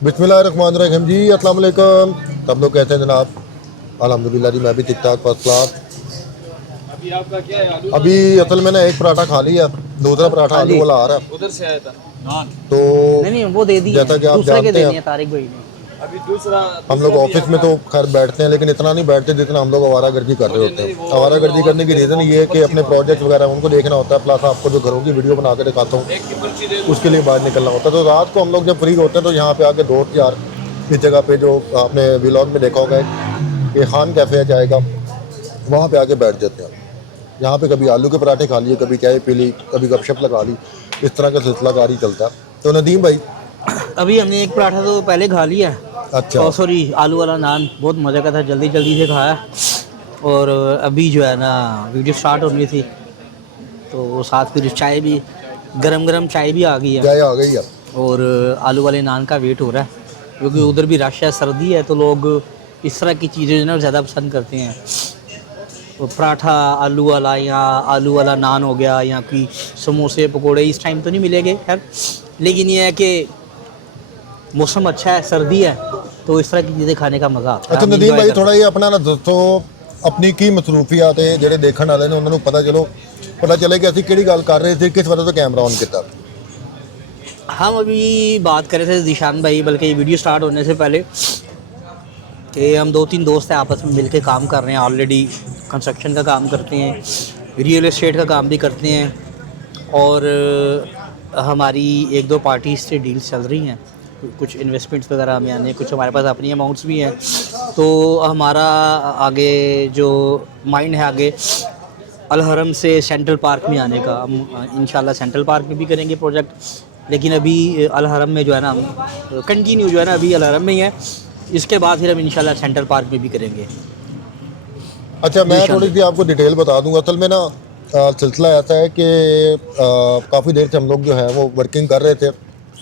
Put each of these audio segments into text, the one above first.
बिस्मिल्लाहिर्रहमानिर्रहीम जी, अस्सलाम वालेकुम। सब लोग कैसे हैं जनाब? अल्हम्दुलिल्लाह जी, मैं भी ठीक ठाक, फर्स्ट क्लास। अभी आपका क्या है? आलू अभी वाला है? असल में ना एक पराठा खा लिया, दूसरा पराठा हाँ आलू जी। वाला आ रहा है। उधर से आया था नान। तो नहीं वो दे दिए जैसा हैं, कि आप दूसरे के जानते हैं, देने हैं तारिक भाई ने। अभी दूसरा हम लोग दूसरा भी ऑफिस में आपका। तो खैर बैठते हैं, लेकिन इतना नहीं बैठते जितना हम लोग आवारागर्दी कर रहे मुझे होते नहीं, हैं। वो जो आवारागर्दी आवाज करने की दे रीज़न रहा ये है हूँ कि पर्ची अपने मांगते प्रोजेक्ट हैं। वगैरह उनको देखना होता है, प्लस आपको जो घरों की वीडियो बना के दिखाता हूँ एक की पर्ची दे दो। उसके लिए बाहर निकलना होता है। तो रात को हम लोग जब फ्री होते हैं तो यहाँ पे आके दोस्त यार, इस जगह पे जो आपने व्लॉग में देखा होगा कि खान कैफ़े है चाय का, वहाँ पे आके बैठ जाते हैं। यहाँ पे कभी आलू के पराठे खा लिए, कभी चाय पी ली, कभी गपशप लगा ली, इस तरह का सिलसिला कारी चलता है। तो नदीम भाई, अभी हमने एक पराठा तो पहले खा लिया। अच्छा और सॉरी, आलू वाला नान बहुत मज़े का था, जल्दी जल्दी से खाया। और अभी जो है ना वीडियो स्टार्ट होनी थी, तो साथ फिर चाय भी, गरम गरम चाय भी आ गई है। चाय आ गई है। और आलू वाले नान का वेट हो रहा है, क्योंकि उधर भी रश है, सर्दी है, तो लोग इस तरह की चीज़ें जो है ना ज़्यादा पसंद करते हैं। तो पराठा आलू वाला या आलू वाला नान हो गया, या कोई समोसे पकोड़े इस टाइम तो नहीं मिलेंगे खैर, लेकिन ये है कि मौसम अच्छा है, सर्दी है, तो इस तरह की चीज़ें खाने का मज़ा आता है, अच्छा हम नदीम इंजॉय भाई, करते थोड़ा हैं। ये अपना ना दोस्तों अपनी की मसरूफियात है ਜਿਹੜੇ ਦੇਖਣ ਵਾਲੇ ਨੇ ਉਹਨਾਂ ਨੂੰ पता चले कि ਅਸੀਂ किहड़ी गल कर रहे थे, किस वजह से कैमरा ऑन किया। हम अभी बात कर रहे थे जीशान भाई, बल्कि ये वीडियो स्टार्ट होने से पहले, कि हम दो तीन दोस्त हैं आपस में मिलके काम कर रहे हैं। ऑलरेडी कंस्ट्रक्शन का काम करते हैं, रियल एस्टेट का काम भी करते हैं, और हमारी एक दो पार्टीज से डील्स चल रही हैं, कुछ इन्वेस्टमेंट्स वगैरह में आने, कुछ हमारे पास अपनी अमाउंट्स भी हैं। तो हमारा आगे जो माइंड है, आगे अलहरम से सेंट्रल पार्क में आने का, हम इंशाल्लाह सेंट्रल पार्क में भी करेंगे प्रोजेक्ट, लेकिन अभी अलहरम में जो है ना हम कंटिन्यू जो है ना अभी अलहरम में ही है। इसके बाद फिर हम इंशाल्लाह सेंट्रल पार्क में भी करेंगे। अच्छा, मैं जीशान थोड़ी भाई, सी आपको डिटेल बता दूंगा। असल में ना सिलसिला ऐसा है कि काफ़ी देर से हम लोग जो है वो वर्किंग कर रहे थे।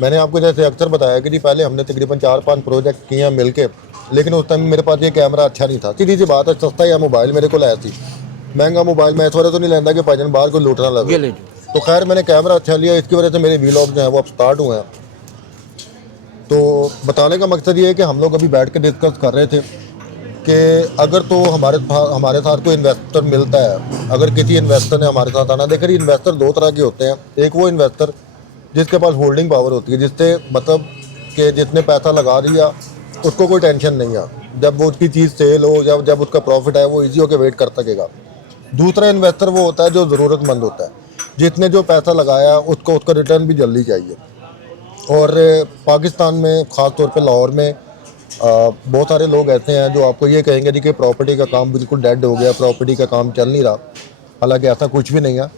मैंने आपको जैसे अक्सर बताया कि जी पहले हमने तकरीबन 4-5 प्रोजेक्ट किए हैं मिल के, लेकिन उस टाइम मेरे पास ये कैमरा अच्छा नहीं था। सीधी सी बात है, सस्ता या मोबाइल मेरे को लाया थी, महंगा मोबाइल मैं इस वजह तो नहीं लेंदा कि भाईजान बाहर को लूटना लगे। ये ले जो। तो खैर मैंने कैमरा अच्छा लिया, इसकी वजह से मेरे वीलॉग जो है वो अब स्टार्ट हुए हैं। तो बताने का मकसद ये है कि हम लोग अभी बैठ के डिस्कस कर रहे थे कि अगर तो हमारे साथ कोई इन्वेस्टर मिलता है, अगर किसी इन्वेस्टर ने हमारे साथ आना। देखिए, इन्वेस्टर दो तरह के होते हैं। एक वो इन्वेस्टर जिसके पास होल्डिंग पावर होती है, जिससे मतलब कि जिसने पैसा लगा दिया उसको कोई टेंशन नहीं है, जब वो उसकी चीज़ सेल हो, जब जब उसका प्रॉफिट है, वो ईजी होकर वेट कर सकेगा। दूसरा इन्वेस्टर वो होता है जो ज़रूरतमंद होता है, जिसने जो पैसा लगाया उसको उसका रिटर्न भी जल्दी चाहिए। और पाकिस्तान में ख़ास तौर पे लाहौर में बहुत सारे लोग ऐसे हैं जो आपको ये कहेंगे जी कि प्रॉपर्टी का काम बिल्कुल डेड हो गया, प्रॉपर्टी का काम चल नहीं रहा। हालांकि ऐसा कुछ भी नहीं है।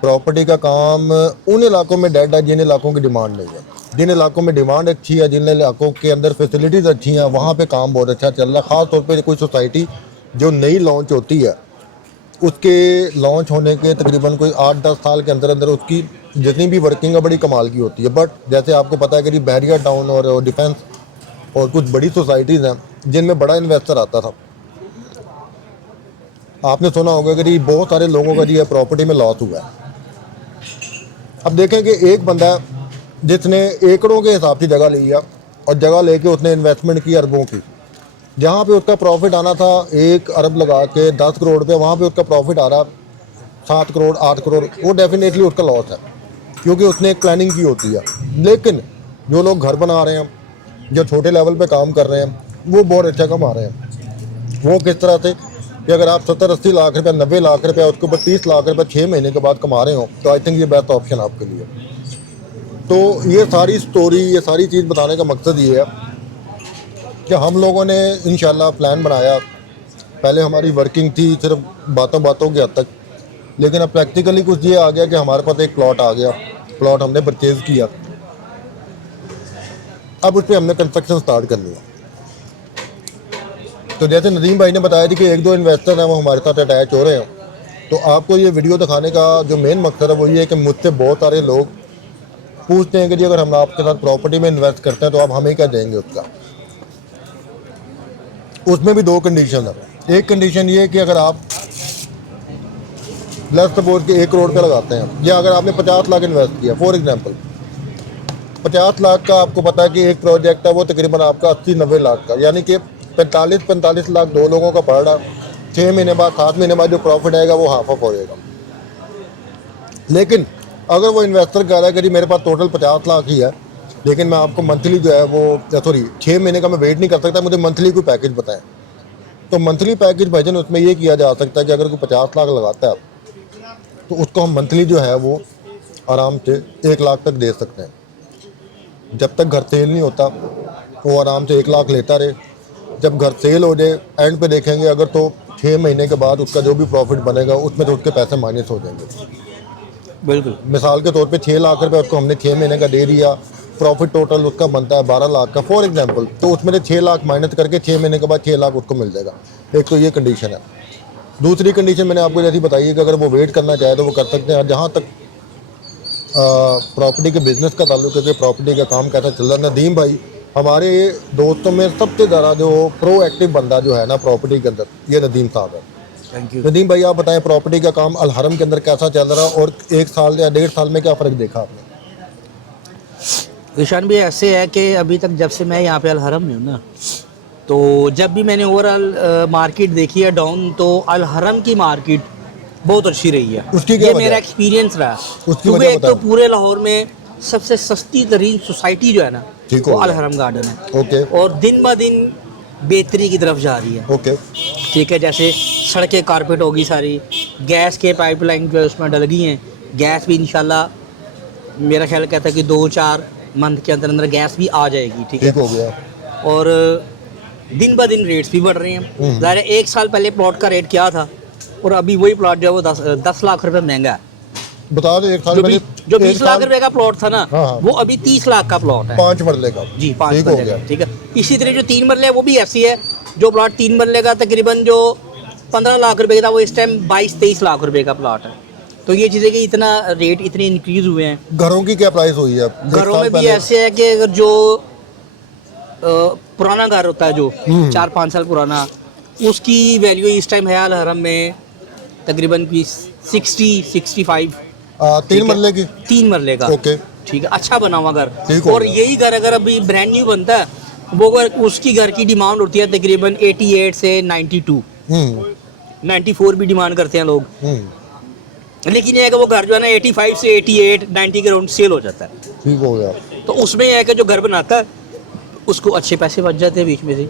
प्रॉपर्टी का काम उन इलाकों में डेड है जिन इलाकों की डिमांड नहीं है। जिन इलाकों में डिमांड अच्छी है, जिन इलाकों के अंदर फैसिलिटीज़ अच्छी हैं, वहाँ पे काम बहुत अच्छा चल रहा है। ख़ास तौर पे कोई सोसाइटी जो नई लॉन्च होती है, उसके लॉन्च होने के तकरीबन कोई 8-10 साल के अंदर अंदर उसकी जितनी भी वर्किंग है बड़ी कमाल की होती है। बट जैसे आपको पता है कि जी बैरियर टाउन और डिफेंस और कुछ बड़ी सोसाइटीज़ हैं जिनमें बड़ा इन्वेस्टर आता था। आपने सुना होगा कि जी बहुत सारे लोगों का जी है प्रॉपर्टी में लॉस हुआ है। अब देखें कि एक बंदा जिसने एकड़ों के हिसाब से जगह ली है, और जगह लेके उसने इन्वेस्टमेंट की अरबों की, जहाँ पे उसका प्रॉफिट आना था 1 अरब लगा के 10 करोड़ पे, वहाँ पे उसका प्रॉफिट आ रहा 7 करोड़ 8 करोड़। वो डेफिनेटली उसका लॉस है, क्योंकि उसने एक प्लानिंग की होती है। लेकिन जो लोग घर बना रहे हैं, जो छोटे लेवल पे काम कर रहे हैं, वो बहुत अच्छा कमा रहे हैं। वो किस तरह से कि अगर आप 70-80 लाख रुपया, 90 लाख रुपया, उसके ऊपर 30 लाख रुपया 6 महीने के बाद कमा रहे हो, तो आई थिंक ये बेस्ट ऑप्शन आपके लिए। तो ये सारी स्टोरी, ये सारी चीज़ बताने का मकसद ये है कि हम लोगों ने इंशाल्लाह प्लान बनाया। पहले हमारी वर्किंग थी सिर्फ बातों बातों के हद तक, लेकिन अब प्रैक्टिकली कुछ ये आ गया कि हमारे पास एक प्लॉट आ गया, प्लॉट हमने परचेज़ किया। अब उस पर हमने कंस्ट्रक्शन स्टार्ट करनी है। तो जैसे नदीम भाई ने बताया थी कि एक दो इन्वेस्टर हैं वो हमारे साथ अटैच हो रहे हैं। तो आपको ये वीडियो दिखाने का जो मेन मकसद है वो ये है कि मुझसे बहुत सारे लोग पूछते हैं कि जी अगर हम आपके साथ प्रॉपर्टी में इन्वेस्ट करते हैं तो आप हमें क्या देंगे उसका। उसमें भी 2 कंडीशन है। एक कंडीशन ये है कि अगर आप लेट्स सपोज कि 1 करोड़ रुपये लगाते हैं, या अगर आपने 50 लाख इन्वेस्ट किया फॉर एग्जांपल, 50 लाख का आपको पता है कि एक प्रोजेक्ट है वो तकरीबन आपका 80-90 लाख का, यानी कि 45 लाख 2 लोगों का पड़ रहा। 6 महीने बाद 7 महीने बाद जो प्रॉफिट आएगा वो हाफ ऑफ हो जाएगा। लेकिन अगर वो इन्वेस्टर कह रहा है कि जी मेरे पास टोटल 50 लाख ही है, लेकिन मैं आपको मंथली जो है वो सॉरी 6 महीने का मैं वेट नहीं कर सकता, मुझे मंथली कोई पैकेज बताएं, तो मंथली पैकेज भाईजान उसमें ये किया जा सकता है कि अगर कोई 50 लाख लगाता है तो उसको हम मंथली जो है वो आराम से 1 लाख तक दे सकते हैं। जब तक घर सेल नहीं होता वो आराम से 1 लाख लेता रहे, जब घर सेल हो जाए एंड पे देखेंगे अगर तो 6 महीने के बाद उसका जो भी प्रॉफिट बनेगा उसमें तो उसके पैसे माइनस हो जाएंगे। बिल्कुल। मिसाल के तौर पे 6 लाख रुपए उसको हमने 6 महीने का दे दिया, प्रॉफिट टोटल उसका बनता है 12 लाख का फॉर एग्जांपल, तो उसमें से 6 लाख माइनस करके 6 महीने के बाद 6 लाख उसको मिल जाएगा। एक तो ये कंडीशन है। दूसरी कंडीशन मैंने आपको जैसी बताई है कि अगर वो वेट करना चाहे तो वो कर सकते हैं। जहाँ तक प्रॉपर्टी के बिजनेस का ताल्लुक है कि प्रॉपर्टी का काम कैसा चल रहा है, नदीम भाई हमारे दोस्तों में सबसे ज़्यादा जो प्रोएक्टिव बंदा जो है ना प्रॉपर्टी के अंदर, ये नदीम साहब है। Thank you. नदीम भाई आप बताएं प्रॉपर्टी का काम अल हरम के अंदर कैसा चल रहा है और 1 साल या 1.5 साल में क्या फ़र्क देखा आपने? ईशान भी ऐसे है कि अभी तक जब से मैं यहाँ पे अल हरम में हूँ ना, तो जब भी मैंने ओवरऑल मार्केट देखी है डाउन, तो अल हरम की मार्केट बहुत अच्छी रही है। उसकी क्या ये वजह मेरा है? एक्सपीरियंस रहा। उसकी क्योंकि वजह एक तो बताओ। पूरे लाहौर में सबसे सस्ती तरीन सोसाइटी जो है ना ठीक वो हो अल गया। हरम गार्डन है, ओके और दिन ब दिन बेहतरी की तरफ जा रही है। ओके ठीक है, जैसे सड़कें कारपेट होगी सारी, गैस के पाइपलाइन जो है उसमें डल गई हैं, गैस भी इंशाल्लाह मेरा ख्याल कहता है कि 2-4 मंथ के अंदर अंदर गैस भी आ जाएगी। ठीक है, ठीक हो गया। और दिन ब दिन रेट्स भी बढ़ रहे हैं। ज़ाहिर है 1 साल पहले प्लॉट का रेट क्या था और अभी वही प्लॉट जो है वो 10 लाख रुपए महंगा है। बता दो 1 साल जो पहले जो 1 20 लाख साल रुपए का प्लॉट था ना, हाँ, हाँ। वो अभी 30 लाख का प्लॉट है। 5 मरले का। जी 5 ठीक हो मरले का। गया। ठीक है, इसी तरह जो 3 मरले है वो भी ऐसी है, जो प्लॉट 3 मरले का तकरीबन जो 15 लाख रुपए का था वो इस टाइम 22-23 लाख रुपए का प्लॉट है। तो ये चीज़ें कि इतना रेट इतने इंक्रीज हुए हैं। घरों की क्या प्राइस हुई है? घरों में भी ऐसे है कि अगर जो पुराना घर होता है जो 4-5 साल पुराना, उसकी वैल्यू इस टाइम है अल हरम में तकरीबन 60-65। 3 मरले की। 3 मरले का। ओके ठीक है, अच्छा बना हुआ घर। ठीक हो और गया। यही घर अगर अभी ब्रांड न्यू बनता है, वो अगर उसकी घर की डिमांड होती है तकरीबन 88 से 92, 94 भी डिमांड करते हैं लोग। लेकिन ये है कि वो घर जो है ना 85 से 88-90 के राउंड सेल हो जाता है। ठीक हो गया। तो उसमें यह है कि जो घर बनाता है उसको अच्छे पैसे बच जाते हैं बीच में से।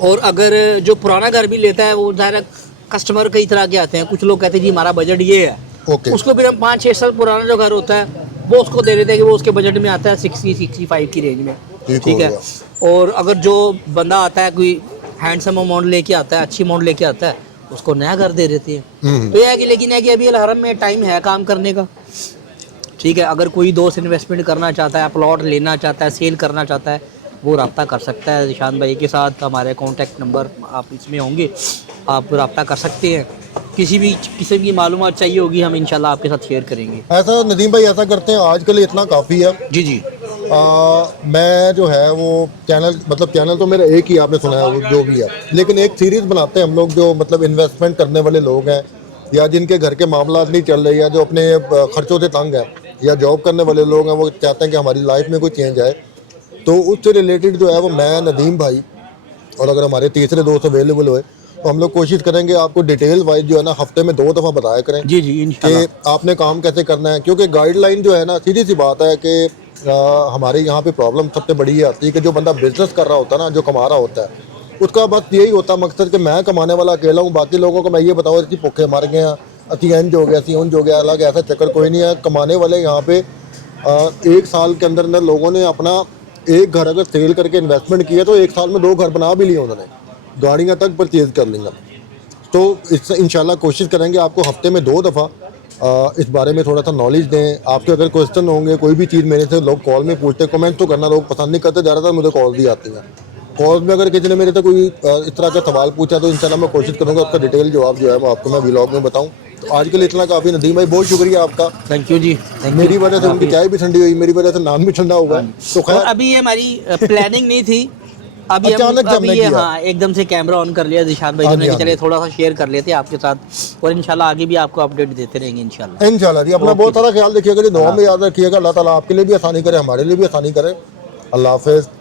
और अगर जो पुराना घर भी लेता है वो ज़ाहिर कस्टमर कई तरह के आते हैं। कुछ लोग कहते हैं जी हमारा बजट ये है, ओके उसको फिर हम 5-6 साल पुराना जो घर होता है वो उसको दे देते हैं कि वो उसके बजट में आता है 60-65 की रेंज में। ठीक ठीक हो है, गया। और अगर जो बंदा आता है कोई हैंडसम अमाउंट लेके आता है, अच्छी अमाउंट लेके आता है, उसको नया घर दे देते हैं। तो यह है कि लेकिन है कि अभी अल हरम में टाइम है काम करने का। ठीक है, अगर कोई दोस्त इन्वेस्टमेंट करना चाहता है, प्लॉट लेना चाहता है, सेल करना चाहता है, वो रब्ता कर सकता है ईशान भाई के साथ। हमारे कॉन्टैक्ट नंबर आप इसमें होंगे, आप रब्ता कर सकते हैं। किसी भी किस्म की मालूमात चाहिए होगी हम इंशाल्लाह आपके साथ शेयर करेंगे। ऐसा नदीम भाई ऐसा करते हैं, आजकल इतना काफ़ी है। जी जी। मैं जो है वो चैनल तो मेरा एक ही आपने सुना है वो जो भी है, लेकिन एक सीरीज़ बनाते हैं हम लोग जो मतलब इन्वेस्टमेंट करने वाले लोग हैं या जिनके घर के मामला नहीं चल रहे या जो अपने खर्चों से तंग है या जॉब करने वाले लोग हैं, वो चाहते हैं कि हमारी लाइफ में कोई चेंज आए। तो उससे रिलेटेड जो है वो मैं नदीम भाई और अगर हमारे तीसरे दोस्त अवेलेबल हुए तो हम लोग कोशिश करेंगे आपको डिटेल वाइज जो है ना हफ्ते में 2 दफ़ा बताया करें जी जी इंशाल्लाह। कि आपने काम कैसे करना है। क्योंकि गाइडलाइन जो है ना सीधी सी बात है कि हमारे यहाँ पे प्रॉब्लम सबसे बड़ी ये आती है कि जो बंदा बिजनेस कर रहा होता है ना, जो कमा रहा होता है, उसका बस यही होता है मकसद कि मैं कमाने वाला अकेला हूँ, बाकी लोगों को मैं ये बताऊँ कि भूखे मर गए हैं, अति इंज हो गया, अति उंज हो गया, अलग ऐसा चक्कर कोई नहीं है। कमाने वाले यहाँ पे 1 साल के अंदर अंदर लोगों ने अपना एक घर अगर सेल करके इन्वेस्टमेंट किया तो 1 साल में 2 घर बना भी लिए उन्होंने, गाड़ियाँ तक परचेज कर लेंगे। तो इससे इंशाल्लाह कोशिश करेंगे आपको हफ्ते में 2 दफ़ा इस बारे में थोड़ा सा नॉलेज दें। आपके अगर क्वेश्चन होंगे कोई भी चीज़ मेरे से लोग कॉल में पूछते, कमेंट तो करना लोग पसंद नहीं करते, ज़्यादातर मुझे कॉल भी आती हैं। कॉल में अगर किसी ने मेरे से कोई इस तरह का सवाल पूछा तो इंशाल्लाह मैं कोशिश करूँगा उसका डिटेल जवाब जो है वो आपको मैं व्लॉग में बताऊँ। तो आज के लिए इतना काफ़ी। नदीम भाई बहुत शुक्रिया आपका। थैंक यू जी। मेरी वजह से उनकी चाय भी ठंडी हुई, मेरी वजह से नान भी ठंडा हुआ। तो और खैर अभी ये हमारी प्लानिंग नहीं थी, अभी अचानक हम से अभी हमने ये किया। हाँ एकदम से कैमरा ऑन कर लिया ज़ीशान भाई हाँ ने जी, कि हाँ चलिए जी। थोड़ा सा शेयर कर लेते हैं आपके साथ और इंशाल्लाह आगे भी आपको अपडेट देते रहेंगे इंशाल्लाह। इंशाल्लाह जी, अपना बहुत सारा ख्याल रखिएगा जी, दुआ में याद रखिएगा, अल्लाह ताला आपके लिए भी आसानी करे, हमारे लिए भी आसानी करे। अल्लाह हाफिज़।